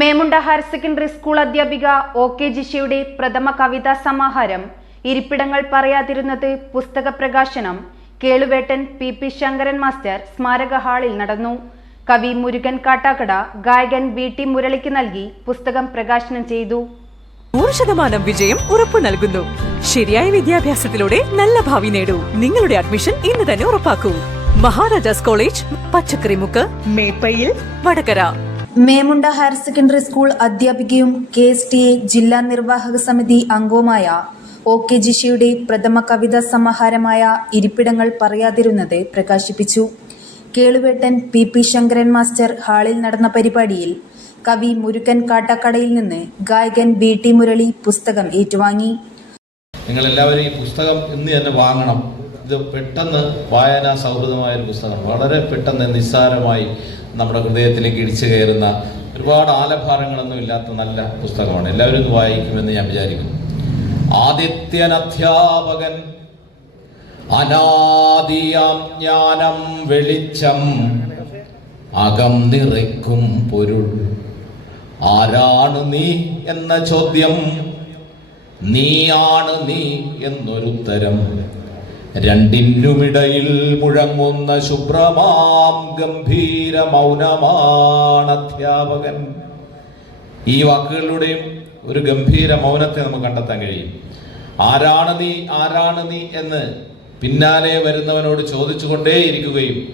Memunda higher secondary school അധ്യാപിക O K ജിഷയുടെ പ്രഥമ കവിതാ സമാഹാരം ഇരിപ്പിടങ്ങൾ പറയാതിരുന്നത് പുസ്തക പ്രകാശനം Keluettan P P Sankaran master സ്മാരക ഹാളിൽ നടന്നു. കവി മുരുകൻ കാട്ടാക്കട ഗായകൻ വി ടി മുരളിക്ക് നൽകി പുസ്തകം പ്രകാശനം ചെയ്തു. നൂറ് ശതമാനം വിജയം ഉറപ്പു നൽകുന്നു. ശരിയായ വിദ്യാഭ്യാസത്തിലൂടെ നല്ല ഭാവി നേടൂ. നിങ്ങളുടെ അഡ്മിഷൻ ഇന്ന് തന്നെ ഉറപ്പാക്കൂ. Maharajas college Pachakkarimukku Meppayil Vadakara. Memunda higher secondary school അധ്യാപികയും K S T A ജില്ലാ നിർവാഹക സമിതി അംഗവുമായ ഒ കെ ജിഷയുടെ പ്രഥമ കവിതാ സമാഹാരമായ ഇരിപ്പിടങ്ങൾ പറയാതിരുന്നത് പ്രകാശിപ്പിച്ചു. Keluettan P P Sankaran master ഹാളിൽ നടന്ന പരിപാടിയിൽ കവി മുരുക്കൻ കാട്ടാക്കടയിൽ നിന്ന് ഗായകൻ ബി ടി മുരളി പുസ്തകം ഏറ്റുവാങ്ങി. നിങ്ങൾ എല്ലാവരും ഈ പുസ്തകം ഇന്ന് തന്നെ വാങ്ങണം. ഇത് പെട്ടെന്ന് വായനാ സൗഹൃദമായ ഒരു പുസ്തകമാണ്. വളരെ പെട്ടെന്ന് നിസ്സാരമായി നമ്മുടെ ഹൃദയത്തിലേക്ക് ഇടിച്ചു കയറുന്ന ഒരുപാട് ആലഭാരങ്ങളൊന്നും ഇല്ലാത്ത നല്ല പുസ്തകമാണ്. എല്ലാവരും വായിക്കുമെന്ന് ഞാൻ വിചാരിക്കുന്നു. ആദിത്യൻ അധ്യാപകൻ അനാദിയാം ജ്ഞാനം വെളിച്ചം അകം നിറയ്ക്കും പൊരുൾ. ആരാണ് നീ എന്ന ചോദ്യം? നീയാണ് നീ എന്നൊരുത്തരം. രണ്ടിനുമിടയിൽ മുഴങ്ങുന്ന ശുഭ്രമാം ഗംഭീര മൗനമാണ് അധ്യാപകൻ. ഈ വാക്കുകളിലൂടെയും ഒരു ഗംഭീര മൗനത്തെ നമുക്ക് കണ്ടെത്താൻ കഴിയും. ആരാണ് നീ ആരാണ് നീ എന്ന് പിന്നാലെ വരുന്നവനോട് ചോദിച്ചുകൊണ്ടേയിരിക്കുകയും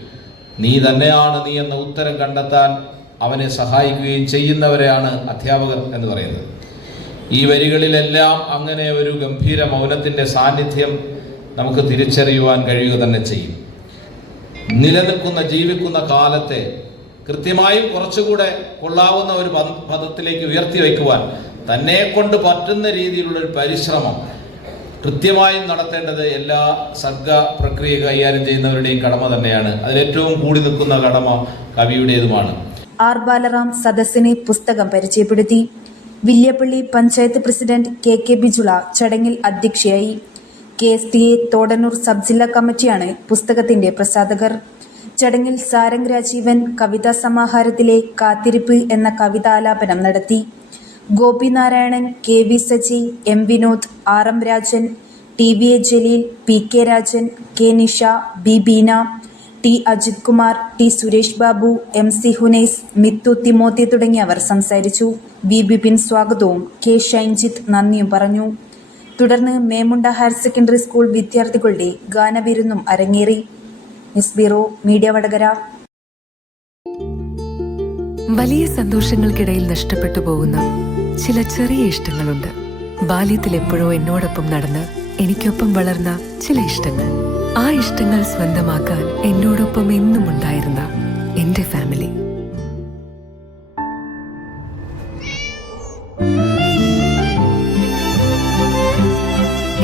നീ തന്നെയാണ് നീ എന്ന ഉത്തരം കണ്ടെത്താൻ അവനെ സഹായിക്കുകയും ചെയ്യുന്നവരെയാണ് അധ്യാപകർ എന്ന് പറയുന്നത്. ഈ വരികളിലെല്ലാം അങ്ങനെ ഒരു ഗംഭീര മൗനത്തിന്റെ സാന്നിധ്യം നമുക്ക് തിരിച്ചറിയുവാൻ കഴിയുക തന്നെ ചെയ്യും. നിലനിൽക്കുന്ന ജീവിക്കുന്ന കാലത്തെ കൃത്യമായും കുറച്ചുകൂടെ കൊള്ളാവുന്ന ഒരു പദത്തിലേക്ക് ഉയർത്തി വയ്ക്കുവാൻ തന്നെ കൊണ്ട് പറ്റുന്ന രീതിയിലുള്ള ഒരു പരിശ്രമം കൃത്യമായും നടത്തേണ്ടത് എല്ലാ സർഗ പ്രക്രിയ കൈകാര്യം ചെയ്യുന്നവരുടെയും കടമ തന്നെയാണ്. അതിലേറ്റവും കൂടി നിൽക്കുന്ന കടമ കവിയുടേതുമാണ്. ആർ ബാലറാം സദസ്സിനെ പുസ്തകം പരിചയപ്പെടുത്തി. Villiappally panchayat president K K Bijula ചടങ്ങിൽ അധ്യക്ഷയായി. K S T A Thodannur sub ജില്ലാ കമ്മിറ്റിയാണ് പുസ്തകത്തിന്റെ പ്രസാധകർ. ചടങ്ങിൽ സാരംഗ് രാജീവൻ കവിതാ സമാഹാരത്തിലെ കാത്തിരിപ്പ് എന്ന കവിതാലാപനം നടത്തി. Gopinarayanan K V Saji M Vinod R M Rajan T V A Jaleel P K Rajan K Nisha B Beena T Ajith Kumar T Suresh Babu M C Hunais Mithu Timothy തുടങ്ങിയവർ സംസാരിച്ചു. V Bipin സ്വാഗതവും K ഷൈൻജിത്ത് നന്ദിയും പറഞ്ഞു. തുടർന്ന് Memunda higher secondary school വിദ്യാർത്ഥികളുടെ ഗാനവിരുന്നും അരങ്ങേറി. News bureau media Vadakara. വലിയ സന്തോഷങ്ങൾക്കിടയിൽ നഷ്ടപ്പെട്ടു പോകുന്ന ചില ചെറിയ ഇഷ്ടങ്ങളുണ്ട്. ബാല്യത്തിൽ എപ്പോഴോ എന്നോടൊപ്പം നടന്ന് എനിക്കൊപ്പം വളർന്ന ചില ഇഷ്ടങ്ങൾ. ആ ഇഷ്ടങ്ങൾ സ്വന്തമാക്കാൻ എന്നോടൊപ്പം എന്നും ഉണ്ടായിരുന്ന എന്റെ ഫാമിലി.